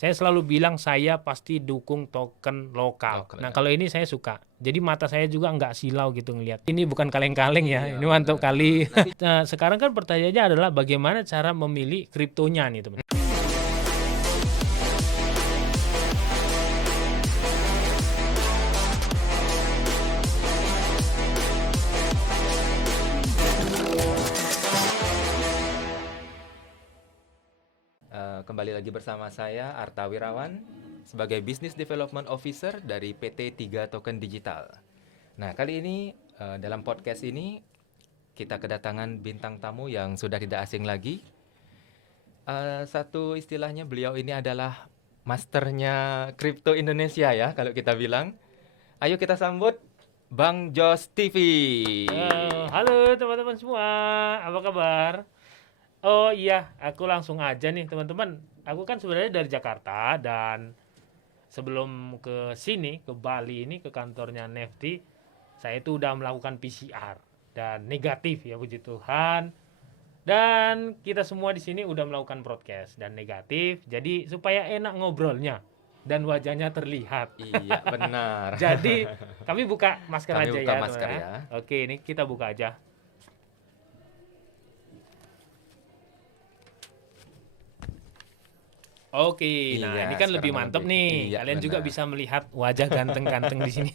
Saya selalu bilang saya pasti dukung token lokal. Nah, kalau ini saya suka. Jadi mata saya juga nggak silau gitu ngelihat. Ini bukan kaleng-kaleng ya, ini mantap kali. Nah, sekarang kan pertanyaannya adalah bagaimana cara memilih kriptonya nih teman. Kembali lagi bersama saya Arta Wirawan sebagai Business Development Officer dari PT 3 Token Digital. Nah, kali ini dalam podcast ini kita kedatangan bintang tamu yang sudah tidak asing lagi. Satu istilahnya beliau ini adalah masternya kripto Indonesia ya kalau kita bilang. Ayo kita sambut Bang Jos TV. Halo teman-teman semua, apa kabar? Oh iya, aku langsung aja nih teman-teman. Aku kan sebenarnya dari Jakarta dan sebelum ke sini, ke Bali ini, ke kantornya Nefty, saya itu udah melakukan PCR dan negatif ya puji Tuhan. Dan kita semua di sini udah melakukan broadcast dan negatif. Jadi supaya enak ngobrolnya dan wajahnya terlihat. Iya, benar. Jadi kami buka masker Kami aja buka ya, masker teman ya. Oke, ini kita buka aja. Oke, nah Iya, ini kan sekarang lebih mantep nih. iya, Kalian juga benar. bisa melihat wajah ganteng-ganteng di sini.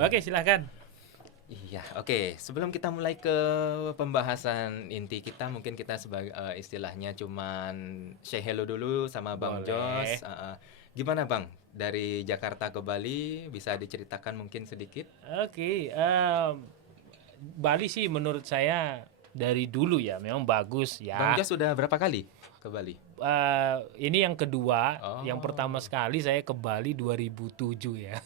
Oke, silakan. Iya, oke. Sebelum kita mulai ke pembahasan inti kita, mungkin kita sebagai istilahnya cuman say hello dulu sama Bang Boleh. Jos. Gimana Bang? Dari Jakarta ke Bali bisa diceritakan mungkin sedikit? Oke, Bali sih menurut saya dari dulu ya memang bagus Bang ya. Jos sudah berapa kali ke Bali? Ini yang kedua, Oh. yang pertama sekali saya ke Bali 2007 ya.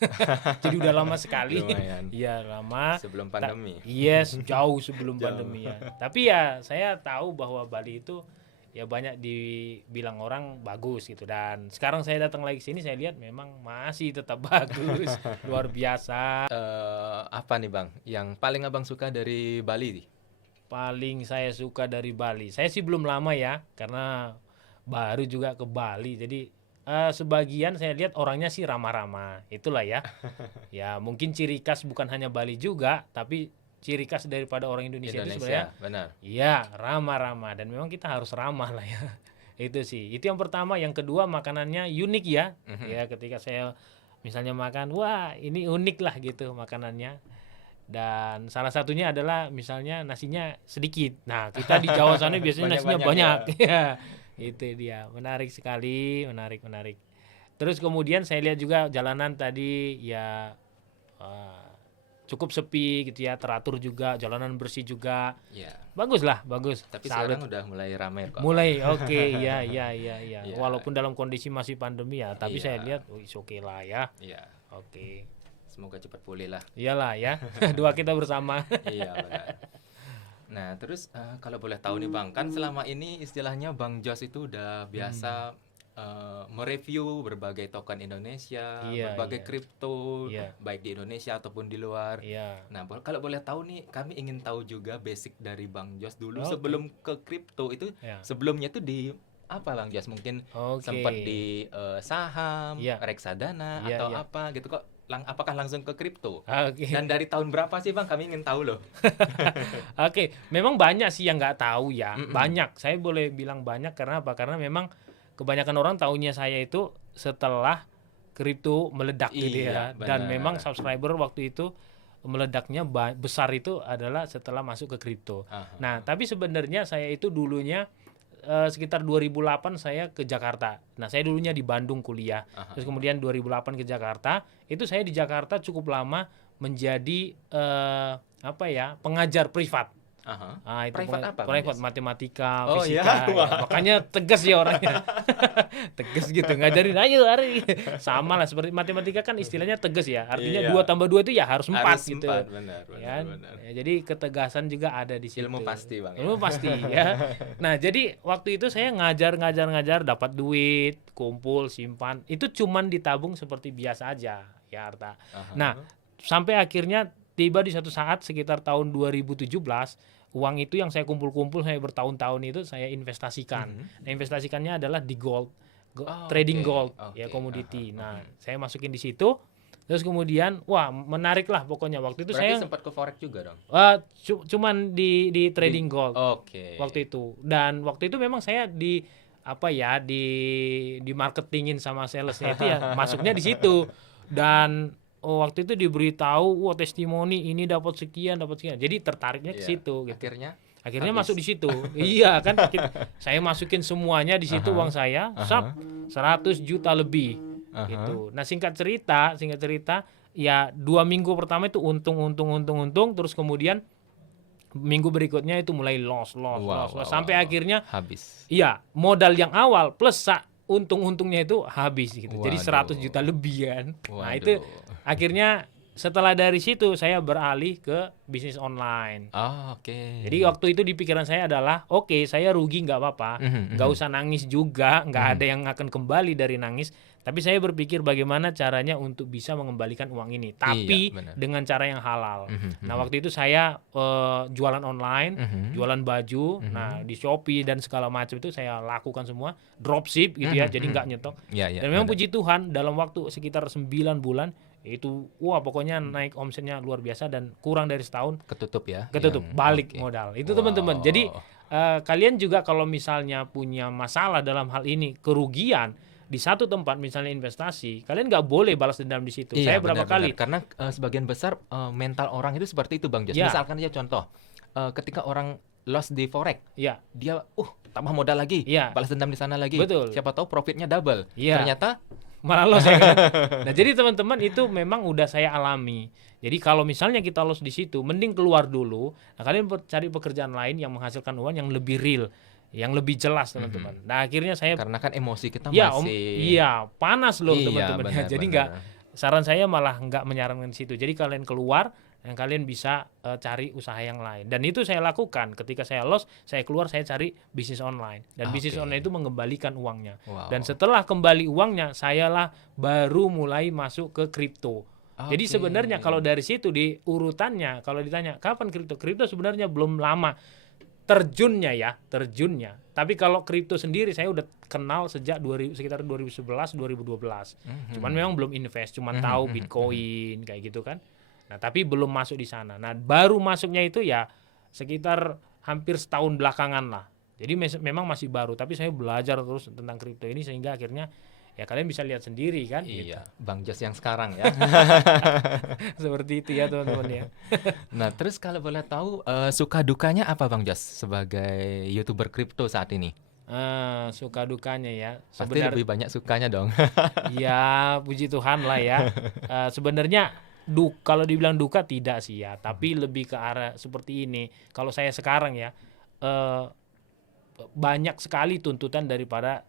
Jadi udah lama sekali. Lumayan. Iya, lama. Sebelum pandemi. Yes, jauh sebelum Jauh. pandemi ya. Tapi ya saya tahu bahwa Bali itu ya banyak dibilang orang bagus gitu, dan sekarang saya datang lagi sini saya lihat memang masih tetap bagus. Luar biasa. Apa nih Bang? Yang paling Abang suka dari Bali? Paling saya suka dari Bali, saya sih belum lama ya karena baru juga ke Bali, jadi sebagian saya lihat orangnya sih ramah-ramah, itulah ya. Ya mungkin ciri khas bukan hanya Bali juga, tapi ciri khas daripada orang Indonesia itu sebenarnya benar. iya ramah-ramah, dan memang kita harus ramah lah ya. Itu sih, itu yang pertama. Yang kedua, makanannya unik ya. Ya ketika saya misalnya makan, wah ini unik lah gitu makanannya. Dan salah satunya adalah misalnya nasinya sedikit. Nah kita di Jawa sana biasanya nasinya banyak. Ya itu dia, menarik sekali, menarik. Terus kemudian saya lihat juga jalanan tadi ya cukup sepi gitu ya, teratur juga, jalanan bersih juga. Iya. Bagus lah, bagus. Tapi Salut. sekarang udah mulai ramai kok. Mulai oke, iya. Iya. Walaupun dalam kondisi masih pandemi ya, tapi Iya. saya lihat oke lah ya. Iya. Oke. Semoga cepat pulih lah. Iyalah ya. Doa kita bersama. Iya benar. Nah terus kalau boleh tahu nih Bang, kan selama ini istilahnya Bang Jos itu udah biasa mereview berbagai token Indonesia, Iya, berbagai iya. kripto, Iya. baik di Indonesia ataupun di luar. Iya. Nah kalau boleh tahu nih, kami ingin tahu juga basic dari Bang Jos dulu Oke. sebelum ke kripto itu. Ya. Sebelumnya tuh di apa Bang Jos? Mungkin Oke. sempat di saham, Iya. reksadana Iya, atau iya. apa gitu kok? Apakah langsung ke kripto? Oke. Dan dari tahun berapa sih Bang? Kami ingin tahu loh. Oke, memang banyak sih yang nggak tahu ya. Mm-mm. Banyak. Saya boleh bilang banyak karena apa? Karena memang kebanyakan orang taunya saya itu setelah kripto meledak gitu Iya, ya. Dan benar. memang subscriber waktu itu meledaknya besar itu adalah setelah masuk ke kripto. Aha. Nah, tapi sebenarnya saya itu dulunya sekitar 2008 saya ke Jakarta. Nah, saya dulunya di Bandung kuliah. Aha. Terus kemudian 2008 ke Jakarta. Itu saya di Jakarta cukup lama menjadi pengajar privat. Aha. Ah, itu Private apa, Bang private Des? matematika, Oh, fisika. iya? Ya. Wah. Makanya tegas ya orangnya. Tegas gitu, ngajarin ayo hari. Sama lah seperti matematika kan istilahnya tegas ya. Artinya Iya. 2 tambah 2 itu ya harus 4 Harus gitu. empat, benar. Ya, ya, jadi ketegasan juga ada di situ. Ilmu pasti, Bang, ya. Ilmu pasti ya. Nah, jadi waktu itu saya ngajar, dapat duit, kumpul, simpan. Itu cuman ditabung seperti biasa aja, ya Arta. Aha. Nah, sampai akhirnya tiba di satu saat sekitar tahun 2017, uang itu yang saya kumpul-kumpul saya bertahun-tahun itu saya investasikan. Nah, investasikannya adalah di gold. trading oke, gold oke, ya komoditi. aha, Nah, saya masukin di situ. Terus kemudian wah menarik lah pokoknya waktu itu Berarti saya sempat ke forex juga dong? cuman di trading gold Oke. waktu itu. Dan waktu itu memang saya apa ya di marketingin sama salesnya itu ya masuknya di situ. Dan waktu itu diberitahu wah testimoni ini dapat sekian. Jadi tertariknya ke Iya. situ gitu. Akhirnya Habis. masuk di situ. Iya kan saya masukin semuanya di situ uang saya, 100 juta lebih gitu. Nah, singkat cerita ya 2 minggu pertama itu untung terus kemudian minggu berikutnya itu mulai loss sampai akhirnya habis. iya, modal yang awal plus untung-untungnya itu habis gitu. Jadi Waduh. 100 juta lebih kan. Nah, Waduh. itu akhirnya setelah dari situ saya beralih ke bisnis online. Oke. Jadi waktu itu di pikiran saya adalah oke, saya rugi nggak apa-apa, nggak usah nangis juga, nggak ada yang akan kembali dari nangis. Tapi saya berpikir bagaimana caranya untuk bisa mengembalikan uang ini, tapi benar. dengan cara yang halal. Nah, waktu itu saya jualan online, jualan baju, nah di Shopee dan segala macam itu saya lakukan semua, dropship gitu ya, jadi nggak nyetok. Iya, Dan memang benar. puji Tuhan dalam waktu sekitar 9 bulan itu wah pokoknya naik omsetnya luar biasa dan kurang dari setahun Ketutup ya. balik Oke. modal itu Wow. teman-teman. Jadi kalian juga kalau misalnya punya masalah dalam hal ini kerugian di satu tempat misalnya investasi, kalian nggak boleh balas dendam di situ. Iya, Saya berapa kali karena sebagian besar mental orang itu seperti itu Bang Jos. Ya. Misalkan aja contoh, ketika orang loss di forex, ya dia tambah modal lagi, Iya. balas dendam di sana lagi. Betul. Siapa tahu profitnya double. Iya. Ternyata malah loss ya kan? Nah, jadi teman-teman itu memang udah saya alami. Jadi kalau misalnya kita loss di situ, mending keluar dulu. Nah, kalian cari pekerjaan lain yang menghasilkan uang yang lebih real, yang lebih jelas teman-teman. Nah, akhirnya saya karena kan emosi kita ya masih iya panas loh Iya, teman-teman. benar, Jadi benar. nggak saran saya malah nggak menyarankan di situ. Jadi kalian keluar dan kalian bisa cari usaha yang lain. Dan itu saya lakukan ketika saya loss, saya keluar saya cari bisnis online. Dan bisnis Oke. online itu mengembalikan uangnya. Wow. Dan setelah kembali uangnya, sayalah baru mulai masuk ke kripto. Jadi Oke. sebenarnya kalau dari situ di urutannya, kalau ditanya kapan kripto sebenarnya belum lama terjunnya. Tapi kalau kripto sendiri saya udah kenal sejak sekitar 2011 2012. Cuman memang belum invest, cuman tahu Bitcoin kayak gitu kan. Nah, tapi belum masuk di sana. Nah, baru masuknya itu ya sekitar hampir setahun belakangan lah. Jadi memang masih baru, tapi saya belajar terus tentang kripto ini sehingga akhirnya ya kalian bisa lihat sendiri kan. Iya, Gitu. Bang Jos yang sekarang ya. Seperti itu ya teman-teman ya. Nah, terus kalau boleh tahu suka dukanya apa Bang Jos sebagai YouTuber kripto saat ini? Suka dukanya ya. Pasti lebih banyak sukanya dong. Ya, puji Tuhan lah ya. Sebenarnya kalau dibilang duka tidak sih ya, tapi lebih ke arah seperti ini. Kalau saya sekarang ya banyak sekali tuntutan daripada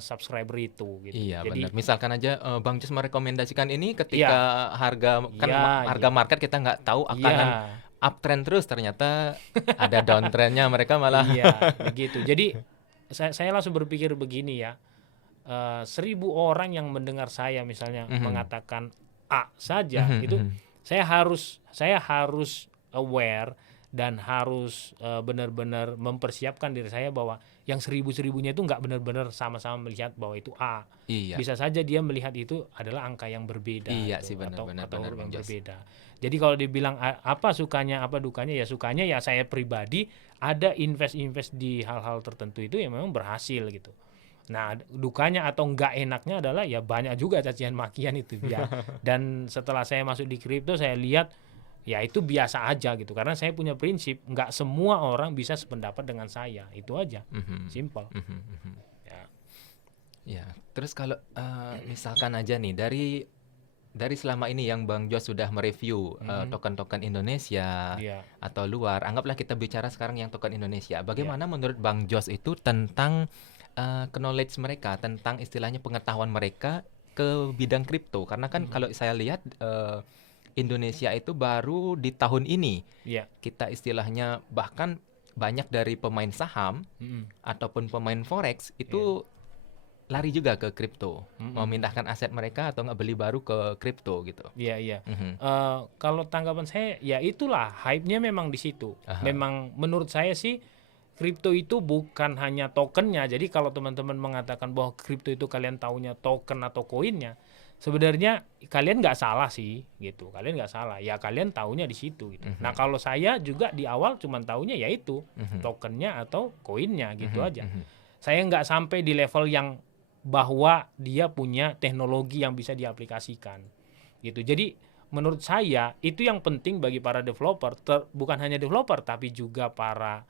subscriber itu gitu. Iya, Jadi benar. Misalkan aja Bang Jos merekomendasikan ini ketika harga Iya. market kita nggak tahu akan iya, uptrend terus, ternyata ada downtrendnya, mereka malah iya begitu. Jadi saya langsung berpikir begini ya. 1.000 orang yang mendengar saya misalnya mengatakan A saja itu saya harus aware dan harus benar-benar mempersiapkan diri saya bahwa yang 1.000-1.000-nya itu nggak benar-benar sama-sama melihat bahwa itu A. Iya. Bisa saja dia melihat itu adalah angka yang berbeda. Iya gitu, sih, benar, atau Bang yang Jos. berbeda. Jadi kalau dibilang apa sukanya apa dukanya ya saya pribadi ada invest di hal-hal tertentu itu yang memang berhasil gitu. Nah, dukanya atau enggak enaknya adalah ya banyak juga cacian makian itu ya. Dan setelah saya masuk di kripto saya lihat ya itu biasa aja gitu. Karena saya punya prinsip nggak semua orang bisa sependapat dengan saya. Itu aja. Simple. Ya. Ya, terus kalau misalkan aja nih dari selama ini yang Bang Jos sudah mereview token-token Indonesia Iya. atau luar, anggaplah kita bicara sekarang yang token Indonesia. Bagaimana menurut Bang Jos itu tentang knowledge mereka, tentang istilahnya pengetahuan mereka ke bidang kripto? Karena kan kalau saya lihat Indonesia itu baru di tahun ini Iya. kita istilahnya bahkan banyak dari pemain saham ataupun pemain forex itu lari juga ke kripto, memindahkan aset mereka atau nggak beli baru ke kripto gitu. Iya. Kalau tanggapan saya ya itulah hype-nya memang di situ. Memang menurut saya sih kripto itu bukan hanya tokennya. Jadi kalau teman-teman mengatakan bahwa kripto itu kalian taunya token atau koinnya, sebenarnya kalian nggak salah sih gitu. Kalian nggak salah. Ya kalian taunya di situ gitu. Nah kalau saya juga di awal cuma taunya yaitu tokennya atau koinnya gitu aja. Saya nggak sampai di level yang bahwa dia punya teknologi yang bisa diaplikasikan gitu. Jadi menurut saya itu yang penting bagi para developer, bukan hanya developer tapi juga para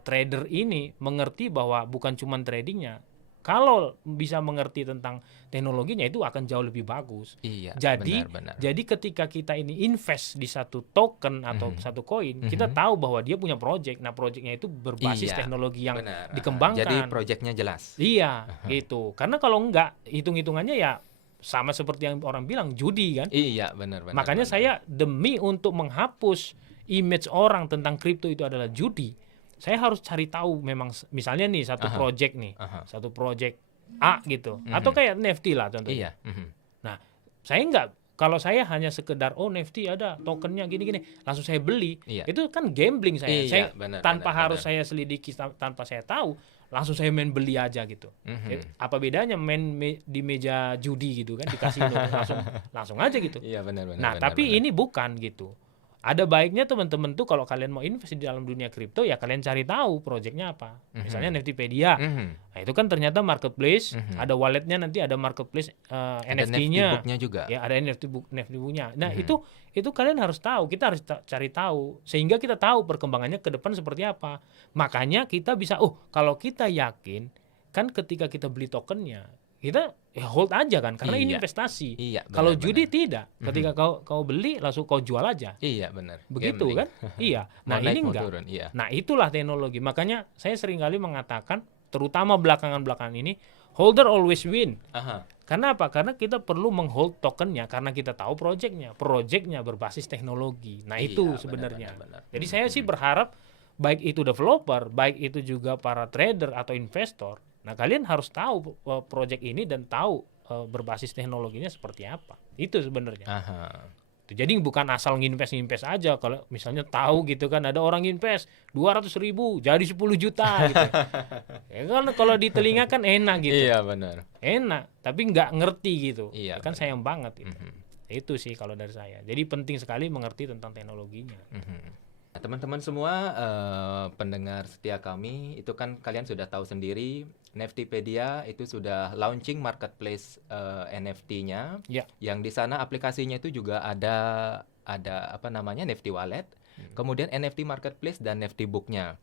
trader ini mengerti bahwa bukan cuma tradingnya. Kalau bisa mengerti tentang teknologinya itu akan jauh lebih bagus. Iya, Jadi benar. jadi ketika kita ini invest di satu token atau satu koin, kita tahu bahwa dia punya project. Nah, projectnya itu berbasis Iya, teknologi yang benar. dikembangkan. Jadi projectnya jelas. Iya, gitu. Karena kalau enggak, hitung-hitungannya ya sama seperti yang orang bilang judi kan. Iya, benar. Makanya saya demi untuk menghapus image orang tentang kripto itu adalah judi, saya harus cari tahu memang misalnya nih satu project nih, satu project A gitu, atau kayak NFT lah contohnya. Iya. Nah, saya enggak, kalau saya hanya sekedar NFT ada tokennya gini-gini, langsung saya beli, itu kan gambling saya. Iya, Saya benar, tanpa benar. harus saya selidiki, tanpa saya tahu, langsung saya main beli aja gitu. Apa bedanya main di meja judi gitu kan, di kasino langsung aja gitu. Iya, benar. Nah, tapi ini bukan gitu. Ada baiknya teman-teman tuh kalau kalian mau invest di dalam dunia kripto ya kalian cari tahu projectnya apa. Misalnya Niftypedia. Nah, itu kan ternyata marketplace, ada walletnya, nanti ada marketplace NFT-nya. NFT booknya juga. Ya, ada NFT booknya. Nah, itu kalian harus tahu. Kita harus cari tahu sehingga kita tahu perkembangannya ke depan seperti apa. Makanya kita bisa kalau kita yakin kan ketika kita beli tokennya, kita hold aja kan karena ini investasi. Iya, kalau judi tidak. Ketika kau beli langsung kau jual aja. Iya, benar. Begitu Gambling. kan? Iya. Nah, Mau naik, ini mau enggak. turun, iya. Nah, itulah teknologi. Makanya saya seringkali mengatakan terutama belakangan ini holder always win. Karena apa? Karena kita perlu menghold tokennya karena kita tahu projectnya berbasis teknologi. Nah, itu sebenarnya. benar. Jadi saya sih berharap baik itu developer, baik itu juga para trader atau investor. Nah, kalian harus tahu project ini dan tahu berbasis teknologinya seperti apa. Itu sebenarnya. Jadi bukan asal nginvest aja. Kalau misalnya tahu gitu kan ada orang invest 200.000 jadi 10 juta gitu. Ya kan kalau di telinga kan enak gitu. Iya, benar. Enak, tapi nggak ngerti gitu. Iya, kan sayang banget gitu. Itu sih kalau dari saya. Jadi penting sekali mengerti tentang teknologinya. Nah, teman-teman semua pendengar setia kami, itu kan kalian sudah tahu sendiri Niftypedia itu sudah launching marketplace NFT-nya. Yang di sana aplikasinya itu juga ada apa namanya Nifty Wallet, kemudian NFT Marketplace dan Nifty Book-nya.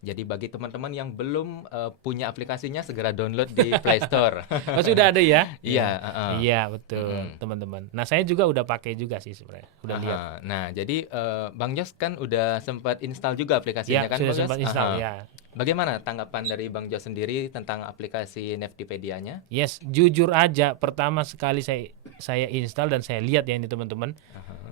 Jadi bagi teman-teman yang belum punya aplikasinya segera download di Play Store. Sudah ada ya? Iya, iya betul teman-teman. Nah, saya juga udah pakai juga sih sebenarnya. Udah lihat. Nah, jadi Bang Jos kan udah sempat install juga aplikasinya kan? Sudah sempat install ya. Bagaimana tanggapan dari Bang Jos sendiri tentang aplikasi Niftypedia-nya? Yes, jujur aja pertama sekali saya install dan saya lihat ya ini teman-teman.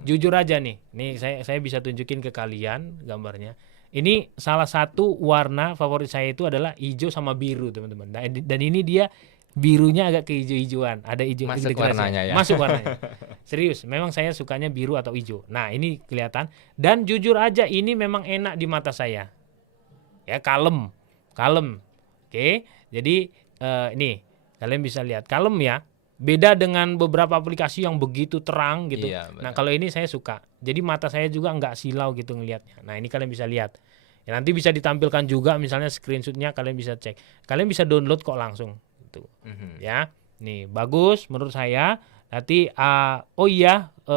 Jujur aja nih saya bisa tunjukin ke kalian gambarnya. Ini salah satu warna favorit saya itu adalah hijau sama biru teman-teman. Dan ini dia birunya agak kehijau-hijauan, ada hijau. Masuk warnanya ya. Masuk warnanya. Serius, memang saya sukanya biru atau hijau. Nah, ini kelihatan dan jujur aja ini memang enak di mata saya. Ya, kalem. Oke. Jadi ini kalian bisa lihat kalem ya. Beda dengan beberapa aplikasi yang begitu terang gitu. Nah, kalau ini saya suka. Jadi mata saya juga nggak silau gitu ngelihatnya. Nah, ini kalian bisa lihat. Ya, nanti bisa ditampilkan juga misalnya screenshotnya kalian bisa cek. Kalian bisa download kok langsung gitu. Ya. Nih, bagus menurut saya. Nanti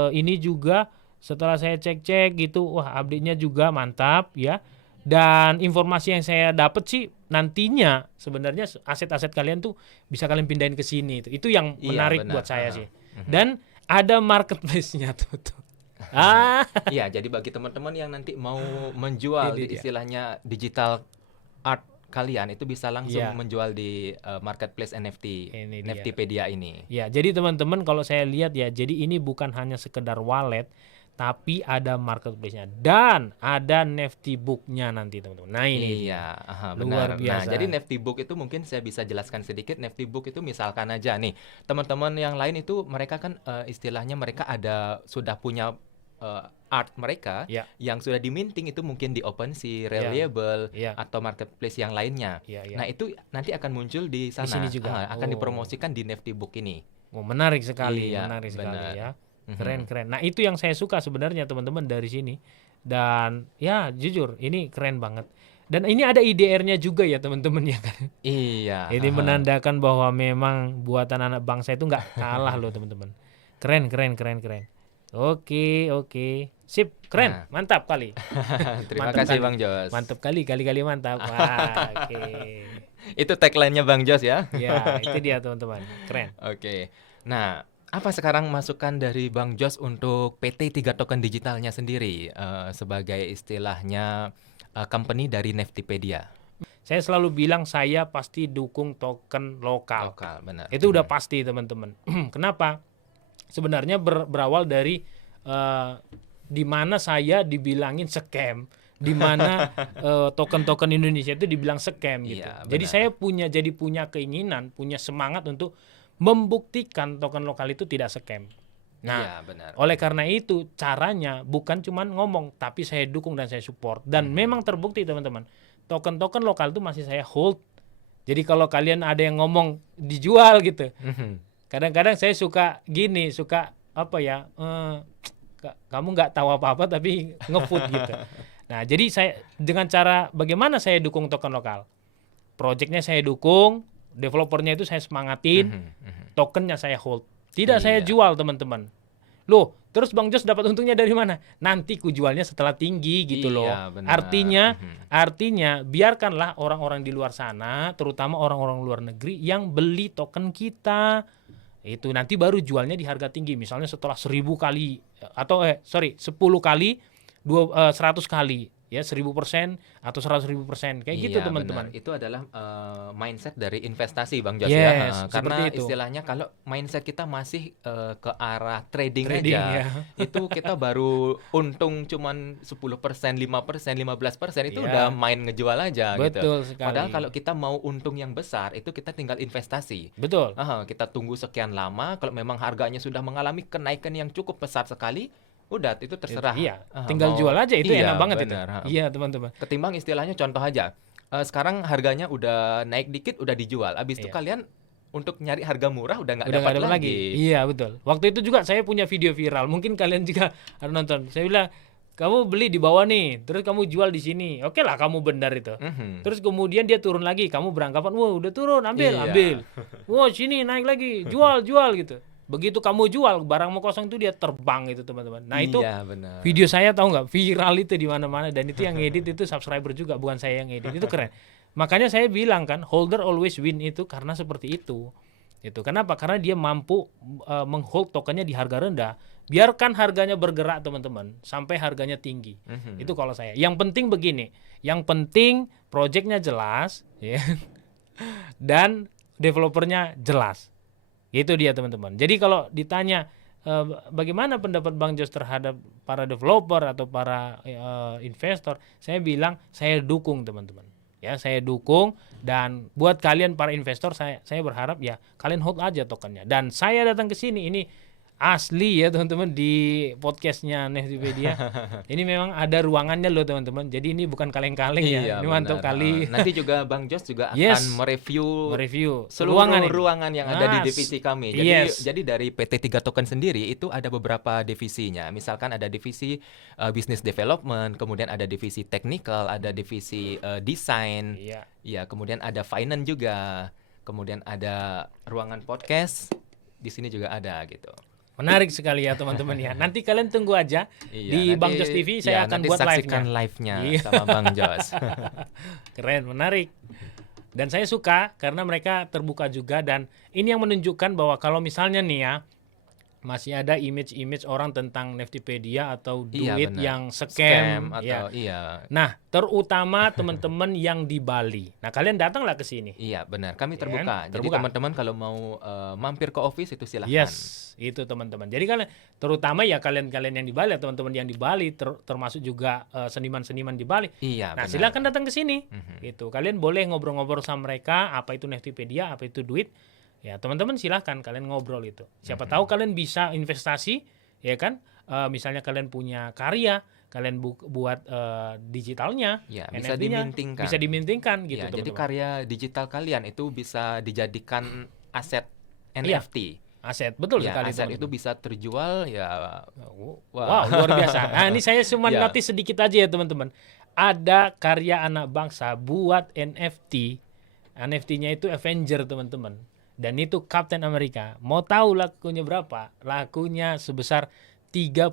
ini juga setelah saya cek-cek gitu, wah update-nya juga mantap ya. Dan informasi yang saya dapat sih nantinya sebenarnya aset-aset kalian tuh bisa kalian pindahin ke sini. Itu yang menarik buat saya sih. Dan ada marketplace-nya tuh. Iya, jadi bagi teman-teman yang nanti mau menjual istilahnya digital art kalian itu bisa langsung menjual di marketplace NFT Niftypedia ini. Ya, jadi teman-teman kalau saya lihat ya, jadi ini bukan hanya sekedar wallet tapi ada marketplace-nya dan ada Nifty Book-nya nanti teman-teman. Nah ini luar biasa. Nah, jadi Nifty Book itu mungkin saya bisa jelaskan sedikit. Nifty Book itu misalkan aja nih teman-teman yang lain itu mereka kan istilahnya mereka sudah punya art mereka Ya. yang sudah diminting itu mungkin di OpenSea, Reliable, Ya. atau marketplace yang lainnya. Ya, ya. Nah, itu nanti akan muncul di sana. sini juga. Akan Oh. dipromosikan di Nifty Book ini. Oh, menarik sekali, Iya, menarik sekali benar. ya. Mhm. Keren. Nah, itu yang saya suka sebenarnya teman-teman dari sini. Dan ya jujur, ini keren banget. Dan ini ada IDR-nya juga ya teman-teman ya kan. Iya. Ini menandakan bahwa memang buatan anak bangsa itu nggak kalah loh teman-teman. Keren. Oke. Sip, keren. Nah. Mantap kali. Terima Mantap kasih kali. Bang Jos. Mantap kali mantap. Wah, oke. Itu tagline-nya Bang Jos ya. Ya, itu dia teman-teman. Keren. Oke. Nah, apa sekarang masukan dari Bang Jos untuk PT 3 Token Digitalnya sendiri sebagai istilahnya company dari Niftypedia? Saya selalu bilang saya pasti dukung token lokal. Lokal, benar. Itu udah pasti teman-teman. Kenapa? Sebenarnya berawal dari di mana saya dibilangin scam, di mana token-token Indonesia itu dibilang scam gitu. Iya, Jadi benar. saya punya keinginan, punya semangat untuk membuktikan token lokal itu tidak scam. Nah, Iya, benar. oleh karena itu caranya bukan cuman ngomong, tapi saya dukung dan saya support. Dan memang terbukti teman-teman, token-token lokal itu masih saya hold. Jadi kalau kalian ada yang ngomong dijual gitu, kadang-kadang saya suka gini, suka apa ya, kamu nggak tahu apa-apa tapi nge-food gitu. Nah, jadi saya dengan cara bagaimana saya dukung token lokal, projectnya saya dukung, developernya itu saya semangatin, tokennya saya hold. Tidak saya Iya. jual teman-teman. Loh, terus Bang Jos dapat untungnya dari mana? Nanti ku jualnya setelah tinggi gitu loh. Iya, benar. Artinya biarkanlah orang-orang di luar sana, terutama orang-orang luar negeri yang beli token kita. Itu nanti baru jualnya di harga tinggi. Misalnya setelah 1000 kali atau 10 kali 100 kali ya 1000% atau 100.000% kayak gitu Iya, teman-teman. benar. Itu adalah mindset dari investasi Bang Jos Yes, ya. seperti Karena itu. istilahnya kalau mindset kita masih ke arah trading Trading, aja, ya. itu kita baru untung cuman 10%, 5%, 15% itu Iya. udah main ngejual aja gitu. Betul sekali. Padahal kalau kita mau untung yang besar itu kita tinggal investasi. Betul. Kita tunggu sekian lama, kalau memang harganya sudah mengalami kenaikan yang cukup besar sekali, udah itu terserah. Iya, tinggal jual aja itu Iya, enak banget benar. itu. Iya, teman-teman. Ketimbang istilahnya contoh aja, sekarang harganya udah naik dikit udah dijual, abis itu Iya. kalian untuk nyari harga murah udah nggak Udah dapat nggak dapat lagi. Iya, betul. Waktu itu juga saya punya video viral. Mungkin kalian juga ada nonton. Saya bilang, kamu beli di bawah nih, terus kamu jual di sini. Oke lah, kamu benar itu. Terus kemudian dia turun lagi, kamu beranggapan, wah udah turun, Iya. ambil. Wah sini naik lagi, jual gitu. Begitu kamu jual, barang mau kosong itu dia terbang itu teman-teman. Nah itu Iya, benar. video saya tahu nggak viral itu di mana-mana, dan itu yang ngedit itu subscriber juga, bukan saya yang ngedit. Itu keren. Makanya saya bilang kan, holder always win itu karena seperti itu. Itu kenapa? Karena dia mampu menghold tokennya di harga rendah. Biarkan harganya bergerak teman-teman sampai harganya tinggi. Itu kalau saya. Yang penting begini, yang penting projectnya jelas, ya, dan developernya jelas. Itu dia teman-teman. Jadi kalau ditanya bagaimana pendapat Bang Jos terhadap para developer atau para investor, saya bilang saya dukung teman-teman. Ya, saya dukung, dan buat kalian para investor saya berharap ya kalian hold aja tokennya. Dan saya datang ke sini ini asli ya teman-teman, di podcastnya Niftypedia. Ini memang ada ruangannya loh teman-teman. Jadi ini bukan kaleng-kaleng ya. Iya, Ini mantap benar. kali. Nanti juga Bang Jos juga akan Yes. mereview Seluruh ruangan yang ada di divisi kami. Jadi Yes. jadi dari PT 3 Token sendiri itu ada beberapa divisinya. Misalkan ada divisi business development, kemudian ada divisi technical, ada divisi desain. Iya. Ya, kemudian ada finance juga. Kemudian ada ruangan podcast. Di sini juga ada gitu. Menarik sekali ya teman-teman ya. Nanti kalian tunggu aja di Bang Jos TV, saya akan nanti buat saksikan live-nya. live-nya Iya. sama Bang Jos. Keren, menarik. Dan saya suka karena mereka terbuka juga, dan ini yang menunjukkan bahwa kalau misalnya nih ya masih ada image-image orang tentang Niftypedia atau Iya, duit benar. yang scam, atau ya. iya. Nah, terutama teman-teman yang di Bali. Nah, kalian datanglah ke sini. Iya, benar. Kami Iya terbuka. kan? Jadi Terbuka. teman-teman kalau mau mampir ke office itu silahkan. Yes, itu teman-teman. Jadi kalian, terutama ya kalian yang di Bali, teman-teman yang di Bali, termasuk juga seniman-seniman di Bali. Iya, Nah, benar. silakan datang ke sini. Gitu. Kalian boleh ngobrol-ngobrol sama mereka, apa itu Niftypedia, apa itu duit. Ya, teman-teman silakan kalian ngobrol itu. Siapa tahu kalian bisa investasi, ya kan? misalnya kalian punya karya, kalian buat digitalnya, Ya, bisa NFT-nya dimintingkan. bisa dimintingkan gitu Ya, jadi teman-teman. karya digital kalian itu bisa dijadikan aset Iya, NFT. aset, betul Ya, sekali aset itu teman-teman. bisa terjual ya. Wow, luar biasa. Nah, ini saya cuma Ya. notice sedikit aja ya teman-teman. Ada karya anak bangsa buat NFT. NFT-nya itu Avenger teman-teman. Dan itu Captain America. Mau tahu lakunya berapa? Lakunya sebesar 39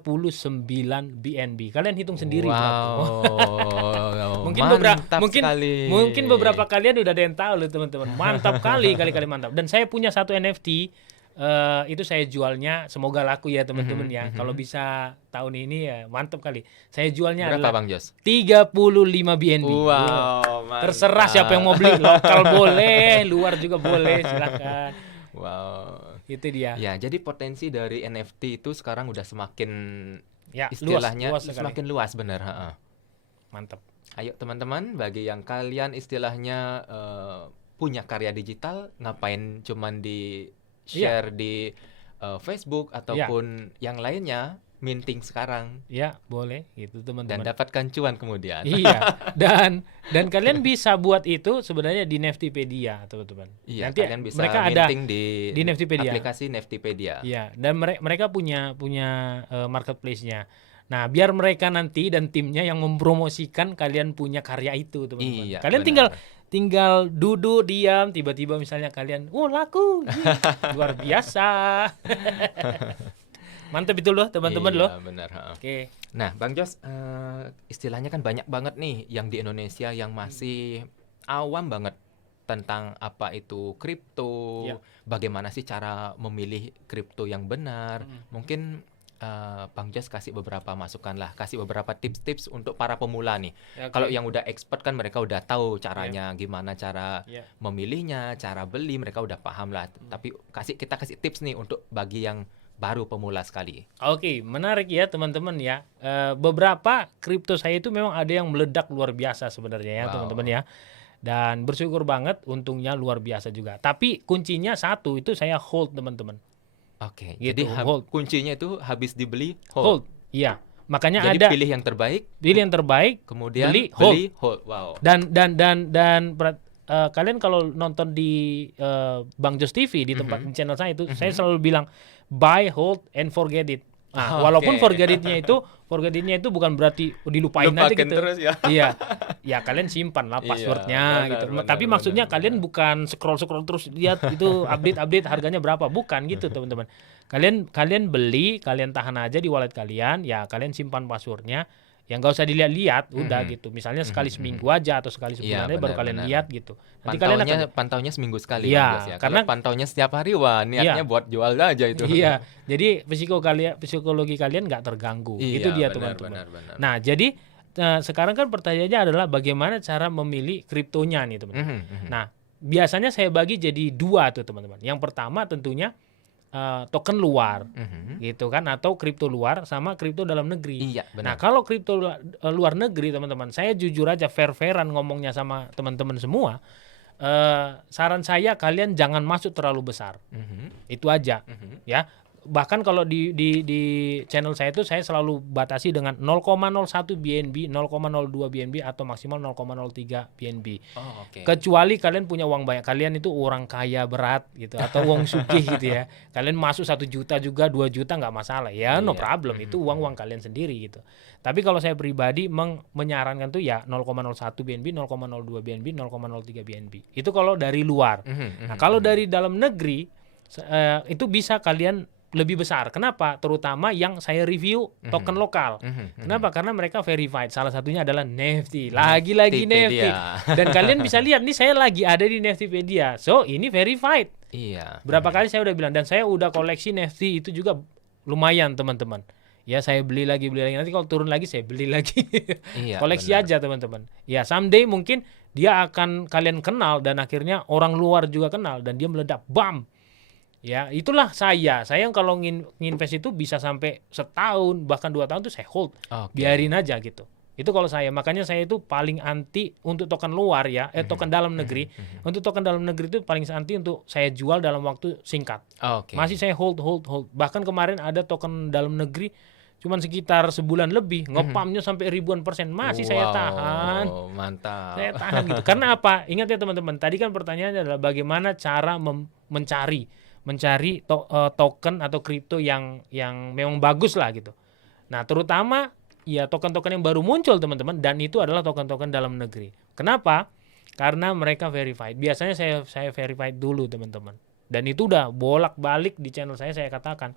BNB. Kalian hitung sendiri berapa. Wow, Mungkin mantap mungkin sekali. mungkin beberapa kalian udah ada yang tahu loh teman-teman. Mantap kali mantap. Dan saya punya satu NFT itu saya jualnya, semoga laku ya teman-teman ya. Kalau bisa tahun ini ya mantap kali. Saya jualnya Berapa adalah Bang Jos? 35 BNB. Wow, Terserah siapa yang mau beli, lokal boleh, luar juga boleh, silakan. Wow. Itu dia. Ya, jadi potensi dari NFT itu sekarang udah semakin Ya, istilahnya luas sekali. semakin luas benar. Ha-ha. Mantap. Ayo teman-teman, bagi yang kalian istilahnya punya karya digital, ngapain cuman di share di Facebook ataupun yang lainnya, minting sekarang Ya, boleh gitu dan teman-teman. dapatkan cuan kemudian. Iya, dan kalian bisa buat itu sebenarnya di Niftypedia, teman-teman. Iya, Nanti kalian bisa mereka ada minting di Niftypedia. aplikasi Niftypedia. Iya, dan mereka punya marketplace-nya. Nah, biar mereka nanti dan timnya yang mempromosikan kalian punya karya itu, teman-teman. Iya, Kalian benar. tinggal duduk diam, tiba-tiba misalnya kalian, laku, luar biasa. Mantap itu loh, teman-teman Iya, loh. benar. Ha. Oke. Nah, Bang Jos, istilahnya kan banyak banget nih yang di Indonesia yang masih awam banget tentang apa itu kripto, Ya. bagaimana sih cara memilih kripto yang benar. Mungkin Bang Jos kasih beberapa masukan lah, kasih beberapa tips-tips untuk para pemula nih. Oke. Kalau yang udah expert kan mereka udah tahu caranya, gimana cara Ya. memilihnya, cara beli, mereka udah paham lah. Tapi kita kasih tips nih untuk bagi yang baru pemula sekali. Oke, menarik ya teman-teman ya. Beberapa kripto saya itu memang ada yang meledak luar biasa sebenarnya ya Wow. teman-teman ya. Dan bersyukur banget, untungnya luar biasa juga. Tapi kuncinya satu, itu saya hold teman-teman. Oke, Gitu, jadi hold. kuncinya itu habis dibeli hold. Hold, iya. Makanya Jadi ada pilih yang terbaik, pilih yang terbaik, kemudian beli, beli hold. hold. Wow. Dan kalian kalau nonton di Bang Jos TV di tempat di channel saya itu, saya selalu bilang buy, hold, and forget it. Nah, walaupun Oke. forget it-nya itu bukan berarti dilupain aja Lupakan gitu. terus ya. Iya. Ya kalian simpan lah Iya, passwordnya benar, gitu. benar, Tapi maksudnya benar, kalian bukan scroll terus lihat itu update harganya berapa, bukan gitu teman-teman. Kalian beli, kalian tahan aja di wallet kalian, ya kalian simpan passwordnya. Yang nggak usah dilihat-lihat, udah gitu. Misalnya sekali seminggu aja atau sekali sebulan aja baru benar, kalian benar. lihat gitu. Nanti kalian akan Pantaunya seminggu sekali Iya, Bang Jos ya. karena- Kalau pantaunya setiap hari, wah niatnya buat jual aja itu. iya, jadi psikologi kalian nggak terganggu. Iya, Itu dia benar, teman-teman. benar. Nah, jadi sekarang kan pertanyaannya adalah bagaimana cara memilih kriptonya nih teman-teman. Nah, biasanya saya bagi jadi dua tuh teman-teman. Yang pertama tentunya token luar, gitu kan, atau kripto luar sama kripto dalam negeri. Iya, Nah, benar. kalau kripto luar negeri teman-teman, saya jujur aja fair-fairan ngomongnya sama teman-teman semua. Saran saya kalian jangan masuk terlalu besar. Itu aja, ya. Bahkan kalau di channel saya itu saya selalu batasi dengan 0,01 BNB, 0,02 BNB atau maksimal 0,03 BNB. Oh, oke. Kecuali kalian punya uang banyak, kalian itu orang kaya berat gitu atau uang sugih gitu ya. Kalian masuk 1 juta juga, 2 juta nggak masalah ya, no Iya. problem. Itu uang kalian sendiri gitu. Tapi kalau saya pribadi menyarankan tuh ya 0,01 BNB, 0,02 BNB, 0,03 BNB. Itu kalau dari luar. Nah, kalau dari dalam negeri itu bisa kalian lebih besar. Kenapa? Terutama yang saya review token lokal. Kenapa? Karena mereka verified. Salah satunya adalah Nifty. Lagi-lagi Nifty. Dan kalian bisa lihat nih saya lagi ada di Niftypedia. So, ini verified. Iya. Berapa kali saya udah bilang, dan saya udah koleksi Nifty itu juga lumayan teman-teman. Ya saya beli lagi. Nanti kalau turun lagi saya beli lagi. Iya, Koleksi benar. aja teman-teman. Ya someday mungkin dia akan kalian kenal dan akhirnya orang luar juga kenal dan dia meledak. Bam. Ya itulah saya yang kalau nginvest itu bisa sampai setahun bahkan 2 tahun tuh saya hold. Oke. Biarin aja gitu. Itu kalau saya, makanya saya itu paling anti untuk token luar ya, token dalam negeri. Untuk token dalam negeri itu paling anti untuk saya jual dalam waktu singkat. Oke. Masih saya hold. Bahkan kemarin ada token dalam negeri cuman sekitar sebulan lebih, ngepumpnya sampai ribuan persen, masih saya tahan. Mantap. Saya tahan gitu. Karena apa? Ingat ya teman-teman, tadi kan pertanyaannya adalah bagaimana cara mencari token atau kripto yang memang bagus lah gitu. Nah, terutama ya token-token yang baru muncul teman-teman, dan itu adalah token-token dalam negeri. Kenapa? Karena mereka verified. Biasanya saya verified dulu teman-teman. Dan itu udah bolak-balik di channel saya katakan.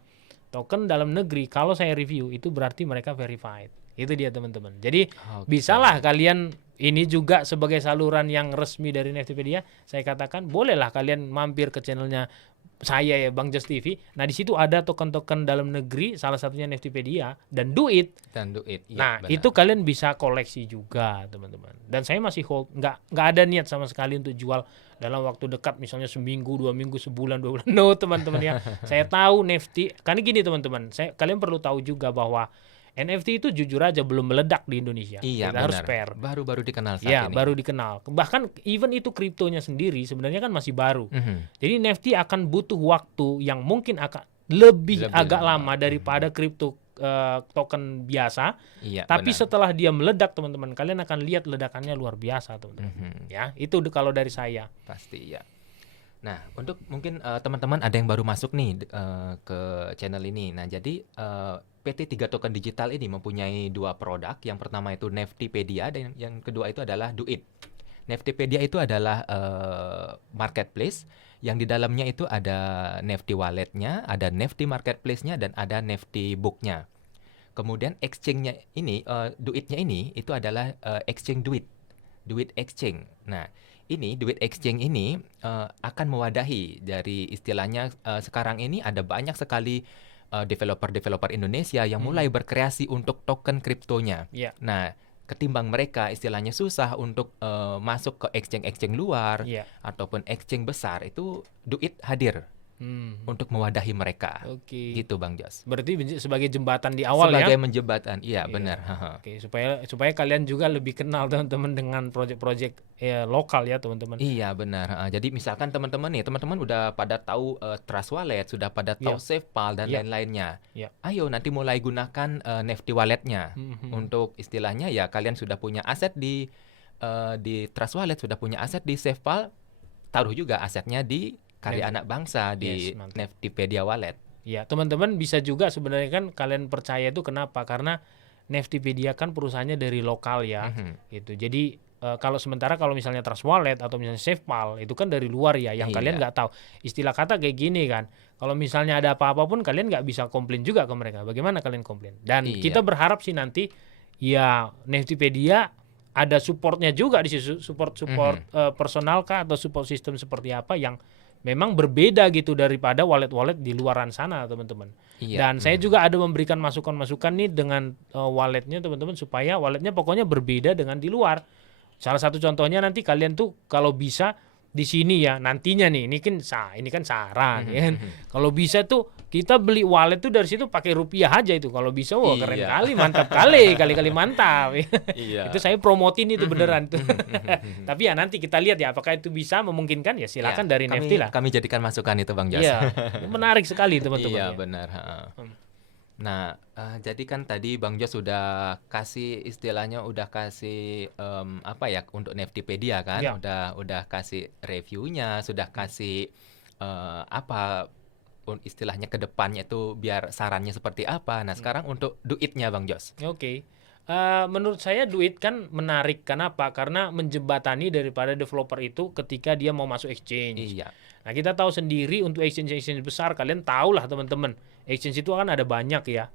Token dalam negeri kalau saya review itu berarti mereka verified. Itu dia teman-teman. Jadi bisalah kalian, ini juga sebagai saluran yang resmi dari Niftypedia, saya katakan bolehlah kalian mampir ke channelnya saya ya, Bang Jos TV. Nah, di situ ada token-token dalam negeri, salah satunya Niftypedia dan Duit. Ya, nah, benar. Itu kalian bisa koleksi juga, teman-teman. Dan saya masih hold, nggak ada niat sama sekali untuk jual dalam waktu dekat, misalnya seminggu, 2 minggu, sebulan, 2 bulan. No, teman-teman ya. Saya tahu Nifty, karena gini teman-teman, kalian perlu tahu juga bahwa NFT itu jujur aja belum meledak di Indonesia. Iya, kita harus fair. Baru-baru dikenal saat ya, ini. Baru dikenal. Bahkan even itu kriptonya sendiri sebenarnya kan masih baru. Jadi NFT akan butuh waktu yang mungkin akan lebih agak lama daripada kripto token biasa. Iya, tapi benar. setelah dia meledak teman-teman, kalian akan lihat ledakannya luar biasa teman-teman. Ya, itu kalau dari saya. Pasti ya. Nah, untuk mungkin teman-teman ada yang baru masuk nih ke channel ini. Nah, jadi PT 3 Token Digital ini mempunyai 2 produk. Yang pertama itu Niftypedia dan yang kedua itu adalah Duit. Niftypedia itu adalah marketplace yang di dalamnya itu ada Nifty Wallet-nya, ada Nifty Marketplace-nya, dan ada Nifty Book-nya. Kemudian exchange-nya ini, Duitnya ini itu adalah exchange Duit Exchange. Nah, ini Duit Exchange ini akan mewadahi dari istilahnya sekarang ini ada banyak sekali developer Indonesia yang mulai berkreasi untuk token kriptonya. Yeah. Nah, ketimbang mereka istilahnya susah untuk masuk ke exchange luar ataupun exchange besar, itu Duit hadir untuk mewadahi mereka. Gitu Bang Jos. Berarti sebagai jembatan di awal sebagai ya? menjembatan, iya benar. Oke, supaya kalian juga lebih kenal teman-teman dengan proyek-proyek lokal ya teman-teman. Iya benar. Jadi misalkan teman-teman udah pada tahu Trust Wallet, sudah pada tahu SafePal dan lain-lainnya. Ayo nanti mulai gunakan Nifty Wallet-nya untuk istilahnya ya kalian sudah punya aset di Trust Wallet, sudah punya aset di SafePal, taruh juga asetnya di Karya Anak Bangsa di Niftypedia Wallet. Ya, teman-teman bisa juga sebenarnya kan kalian percaya itu kenapa? Karena Niftypedia kan perusahaannya dari lokal ya. Gitu. Jadi kalau misalnya Trust Wallet atau misalnya SafePal itu kan dari luar ya, yang kalian nggak tahu. Istilah kata kayak gini kan. Kalau misalnya ada apa-apa pun kalian nggak bisa komplain juga ke mereka. Bagaimana kalian komplain? Dan kita berharap sih nanti ya Niftypedia ada supportnya juga di situ, support personal kah atau support system seperti apa yang memang berbeda gitu daripada wallet-wallet di luaran sana teman-teman. Dan saya juga ada memberikan masukan-masukan nih dengan walletnya teman-teman, supaya walletnya pokoknya berbeda dengan di luar. Salah satu contohnya nanti kalian tuh kalau bisa di sini ya nantinya nih, ini kan saran ya kan. Kalau bisa tuh kita beli wallet tuh dari situ pakai rupiah aja itu. Kalau bisa keren kali, mantap kali mantap. Itu saya promotin itu beneran tuh. Tapi ya nanti kita lihat ya apakah itu bisa memungkinkan, ya silakan dari Nifty lah. Kami jadikan masukan itu Bang Jas. Iya, menarik sekali teman-teman. Iya, benar. Nah, jadi kan tadi Bang Jos sudah kasih istilahnya untuk Niftypedia kan, udah kasih reviewnya, sudah kasih istilahnya ke depannya itu biar sarannya seperti apa. Nah, sekarang untuk Duitnya Bang Jos. Oke. Menurut saya Duit kan menarik. Kenapa? Karena menjembatani daripada developer itu ketika dia mau masuk exchange. Iya. Nah, kita tahu sendiri untuk exchange besar, kalian tahu lah teman-teman. Exchange itu kan ada banyak ya.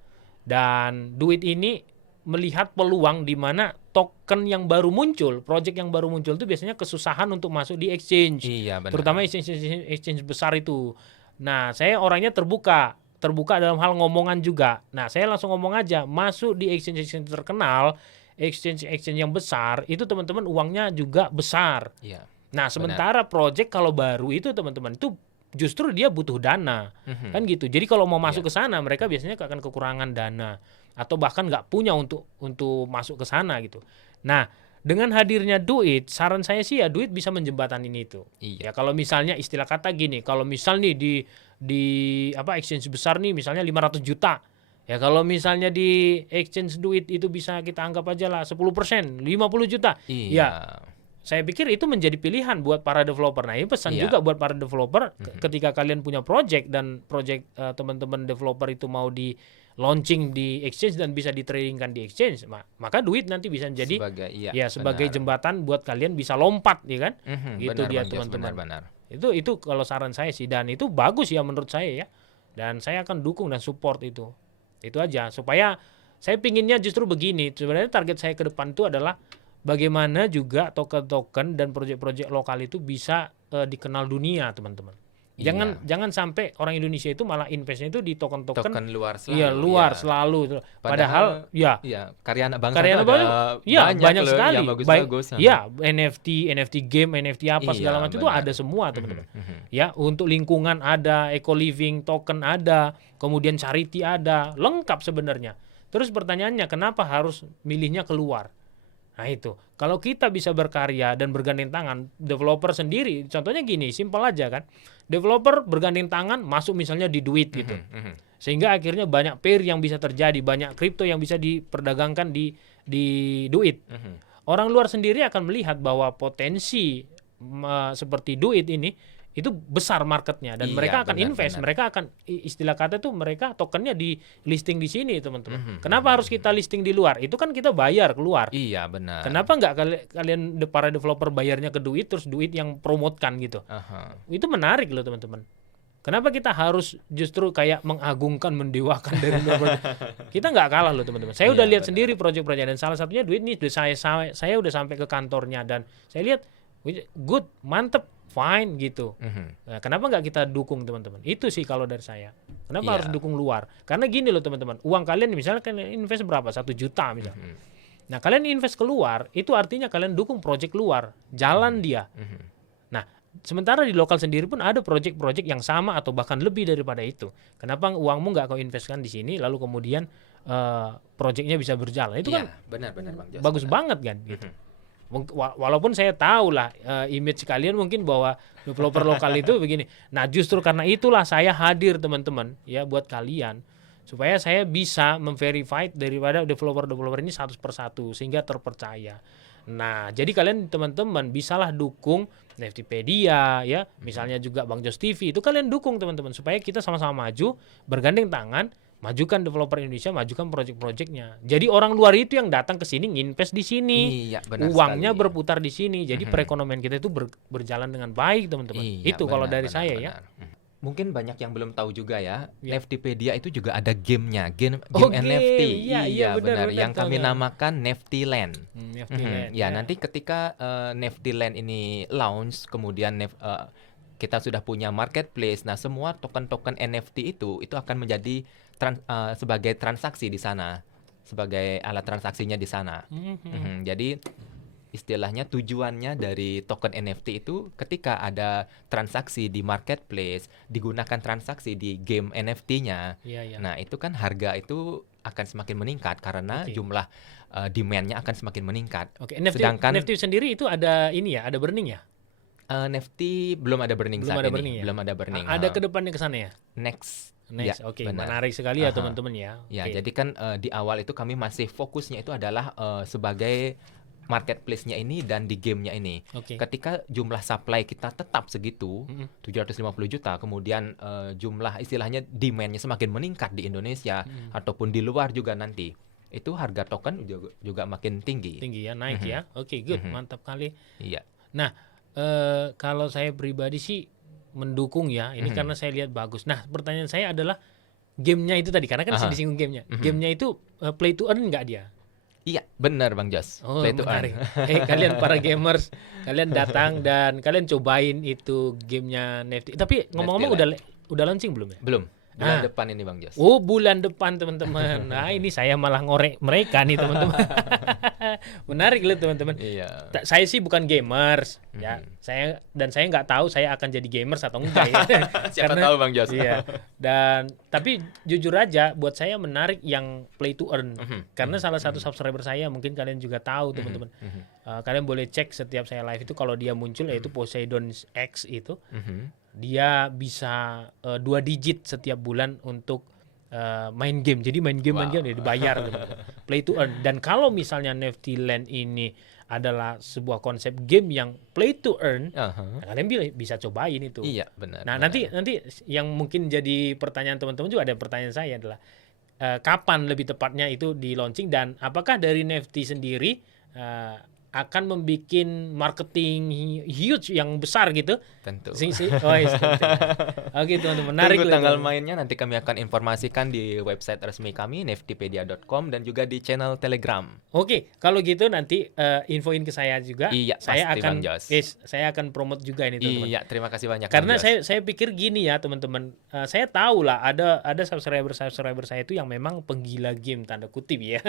Dan Duit ini melihat peluang di mana token yang baru muncul, project yang baru muncul itu biasanya kesusahan untuk masuk di exchange. Iya, benar. Terutama exchange besar itu. Nah, saya orangnya terbuka dalam hal ngomongan juga. Nah, saya langsung ngomong aja, masuk di exchange terkenal, exchange yang besar, itu teman-teman uangnya juga besar. Iya. Nah, sementara project kalau baru itu teman-teman itu justru dia butuh dana, kan gitu. Jadi kalau mau masuk ke sana, mereka biasanya akan kekurangan dana atau bahkan nggak punya untuk masuk ke sana gitu. Nah, dengan hadirnya Duit, saran saya sih ya Duit bisa menjembatani itu. Iya. Ya kalau misalnya istilah kata gini, kalau misal nih di exchange besar nih misalnya 500 juta. Ya kalau misalnya di exchange duit itu bisa kita anggap aja lah 10%, 50 juta. Iya. Ya, saya pikir itu menjadi pilihan buat para developer. Nah, ini pesan Iya. juga buat para developer, ketika kalian punya project dan project teman-teman developer itu mau di launching di exchange dan bisa ditradingkan di exchange, maka duit nanti bisa jadi sebagai jembatan buat kalian bisa lompat, ya kan? Gitu benar, dia Bang Jos, teman-teman. benar. Itu kalau saran saya sih, dan itu bagus ya menurut saya ya. Dan saya akan dukung dan support itu. Itu aja, supaya saya pinginnya justru begini. Sebenarnya target saya ke depan itu adalah bagaimana juga token-token dan proyek-proyek lokal itu bisa dikenal dunia, teman-teman. Jangan sampai orang Indonesia itu malah investnya itu di token-token luar selalu. Iya, luar selalu. Padahal karya anak bangsa karya itu ada banyak sekali yang bagus-bagus. Iya, NFT game, NFT apa segala macam itu ada semua, teman-teman. Ya, untuk lingkungan ada, eco living token ada, kemudian charity ada, lengkap sebenarnya. Terus pertanyaannya, kenapa harus milihnya keluar? Nah itu, kalau kita bisa berkarya dan bergandeng tangan, developer sendiri, contohnya gini, simpel aja kan, developer bergandeng tangan masuk misalnya di duit gitu, sehingga akhirnya banyak pair yang bisa terjadi, banyak kripto yang bisa diperdagangkan di duit. Orang luar sendiri akan melihat bahwa potensi seperti duit ini itu besar marketnya, dan mereka akan invest, mereka akan, istilah kata itu mereka tokennya di listing di sini, teman-teman. Kenapa harus kita listing di luar? Itu kan kita bayar keluar. Iya, benar. Kenapa nggak kalian para developer bayarnya ke duit, terus duit yang promotkan gitu? Itu menarik loh, teman-teman. Kenapa kita harus justru kayak mengagungkan, mendewakan dari kita nggak kalah loh, teman-teman. Saya udah lihat sendiri proyek-proyek, dan salah satunya duit nih saya udah sampai ke kantornya, dan saya lihat good, mantep, fine gitu. Nah, kenapa nggak kita dukung, teman-teman? Itu sih kalau dari saya. Kenapa harus dukung luar? Karena gini loh, teman-teman. Uang kalian misalnya kalian invest berapa? 1 juta misalnya. Nah, kalian invest keluar, itu artinya kalian dukung project luar. Jalan dia. Nah, sementara di lokal sendiri pun ada project-project yang sama atau bahkan lebih daripada itu. Kenapa uangmu nggak kau investkan di sini, lalu kemudian projectnya bisa berjalan? Itu kan benar, Bang Jos, bagus banget kan gitu. Walaupun saya tahu lah image kalian mungkin bahwa developer lokal itu begini. Nah, justru karena itulah saya hadir, teman-teman, ya, buat kalian, supaya saya bisa memverify daripada developer-developer ini satu persatu sehingga terpercaya. Nah, jadi kalian, teman-teman, bisalah dukung Neftipedia, ya, misalnya juga Bang Jos TV, itu kalian dukung, teman-teman, supaya kita sama-sama maju, bergandeng tangan, majukan developer Indonesia, majukan proyek-proyeknya. Jadi orang luar itu yang datang ke sini nginvest di sini. Iya, benar uangnya sekali. berputar di sini. Jadi perekonomian kita itu berjalan dengan baik, teman-teman. Itu kalau dari saya ya. Mungkin banyak yang belum tahu juga ya, Neftipedia itu juga ada gamenya, game game. NFT. Iya, benar. Yang kami namakan Neftiland. Neftiland. Ya, nanti ketika Neftiland ini launch, kemudian kita sudah punya marketplace. Nah, semua token-token NFT itu akan menjadi sebagai transaksi di sana, sebagai alat transaksinya di sana. Jadi istilahnya tujuannya dari token NFT itu ketika ada transaksi di marketplace, digunakan transaksi di game NFT-nya. Nah, itu kan harga itu akan semakin meningkat karena jumlah demand-nya akan semakin meningkat. Sedangkan NFT sendiri itu ada ini ya, ada burning ya? NFT belum ada burning saat ini. Belum ada burning. Ada ke depannya ke sana ya? Next. Ya, menarik sekali ya, teman-teman ya. Ya, jadi kan di awal itu kami masih fokusnya itu adalah sebagai marketplace-nya ini dan di game-nya ini. Ketika jumlah supply kita tetap segitu, 750 juta, kemudian jumlah istilahnya demand-nya semakin meningkat di Indonesia ataupun di luar juga nanti, itu harga token juga makin tinggi. Tinggi ya, naik ya. Good, mantap kali. Iya. Nah, kalau saya pribadi sih mendukung ya, ini karena saya lihat bagus. Nah, pertanyaan saya adalah gamenya itu tadi, karena kan disinggung gamenya. Gamenya itu play to earn nggak dia? Iya, benar Bang Jos. Play to earn. Kalian para gamers, kalian datang dan kalian cobain itu gamenya NFT. Tapi ngomong-ngomong udah launching belum ya? Belum. Bulan depan ini Bang Jos. Oh, bulan depan, teman-teman. Nah, ini saya malah ngorek mereka nih, teman-teman. Menarik loh, teman-teman. Iya. Saya sih bukan gamers, ya. Saya nggak tahu saya akan jadi gamers atau enggak ya. Siapa tahu Bang Jos. Iya. Tapi jujur aja, buat saya menarik yang play to earn. Karena salah satu subscriber saya, mungkin kalian juga tahu, teman-teman. Kalian boleh cek setiap saya live itu, kalau dia muncul yaitu Poseidon X itu. Dia bisa 2 digit setiap bulan untuk main game. Jadi main game Wow. dibayar teman-teman. Play to earn. Dan kalau misalnya NFT Land ini adalah sebuah konsep game yang play to earn, Aha. kalian bisa cobain itu. Iya, benar. Nah, benar. nanti yang mungkin jadi pertanyaan teman-teman juga, ada pertanyaan saya adalah kapan lebih tepatnya itu di launching, dan apakah dari NFT sendiri akan membuat marketing huge yang besar gitu? Tentu. Oke teman-teman, menarik. Tunggu tanggal mainnya, nanti kami akan informasikan di website resmi kami neftipedia.com dan juga di channel Telegram. Oke, kalau gitu nanti infoin ke saya juga. Iya, saya pasti, akan Bang Jos. saya akan promote juga ini teman-teman. Iya, terima kasih banyak. Karena Bang Jos. saya pikir gini ya teman-teman, saya tahu lah ada subscriber saya itu yang memang penggila game tanda kutip ya,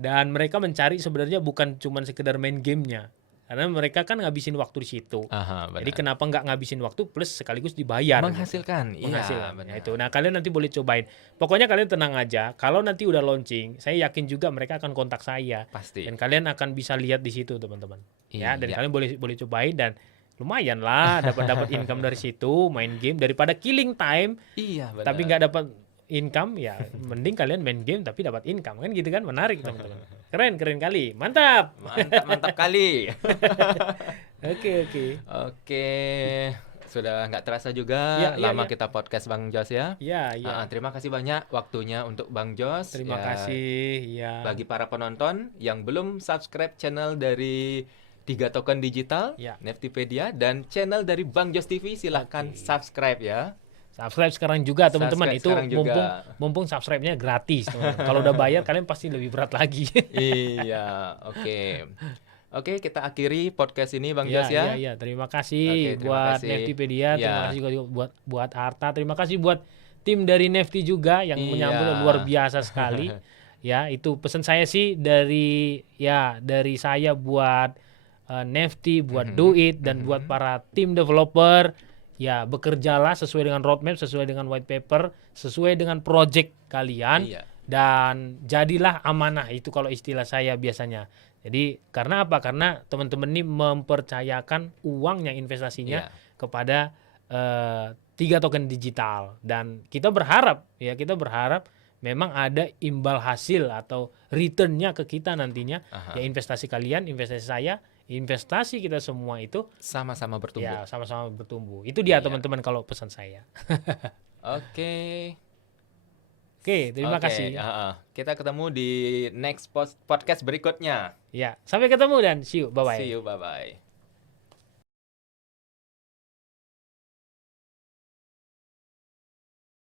dan mereka mencari sebenarnya bukan cuma sekedar main gamenya, karena mereka kan ngabisin waktu di situ. Aha, benar. Jadi kenapa nggak ngabisin waktu plus sekaligus dibayar? Menghasilkan, Gitu. Menghasilkan. Iya, benar. Itu. Nah kalian nanti boleh cobain. Pokoknya kalian tenang aja. Kalau nanti udah launching, saya yakin juga mereka akan kontak saya. Pasti. Dan kalian akan bisa lihat di situ teman-teman. Ya, dan Iya. kalian boleh cobain, dan lumayan lah dapat income dari situ, main game daripada killing time Iya, benar. tapi nggak dapat income, ya mending kalian main game tapi dapat income, kan gitu kan, menarik teman-teman. Keren kali, mantap. Mantap kali. Oke. Oke, sudah nggak terasa juga Ya, lama ya. kita podcast Bang Jos ya. Ya. Terima kasih banyak waktunya untuk Bang Jos. Terima Ya, kasih ya. bagi para penonton yang belum subscribe channel dari 3 Token Digital, Ya. Neftipedia, dan channel dari Bang Jos TV, silahkan Oke. subscribe ya. Subscribe sekarang juga teman-teman. Subscribe Itu sekarang juga. mumpung subscribe-nya gratis teman-teman. Kalau udah bayar kalian pasti lebih berat lagi. Iya, oke. Oke, kita akhiri podcast ini Bang Jos ya. Iya. Terima kasih Oke, terima buat kasih. Neftipedia, terima Ya. kasih juga buat Arta, terima kasih buat tim dari Nefti juga yang Iya. menyambut luar biasa sekali. Ya, itu pesan saya sih dari saya buat Nefti, buat Do It, dan buat para tim developer. Ya, bekerjalah sesuai dengan roadmap, sesuai dengan white paper, sesuai dengan project kalian. Iya. Dan jadilah amanah, itu kalau istilah saya biasanya. Jadi karena apa? Karena teman-teman ini mempercayakan uangnya, investasinya Iya. kepada 3 token digital, dan kita berharap memang ada imbal hasil atau returnnya ke kita nantinya. Aha. Ya, investasi kalian, investasi saya, investasi kita semua itu Sama-sama bertumbuh. ya sama-sama bertumbuh. Itu dia Iya. teman-teman kalau pesan saya. Oke. Oke, terima Oke, kasih. kita ketemu di next podcast berikutnya. Ya, sampai ketemu dan see you. Bye bye. See you, bye-bye.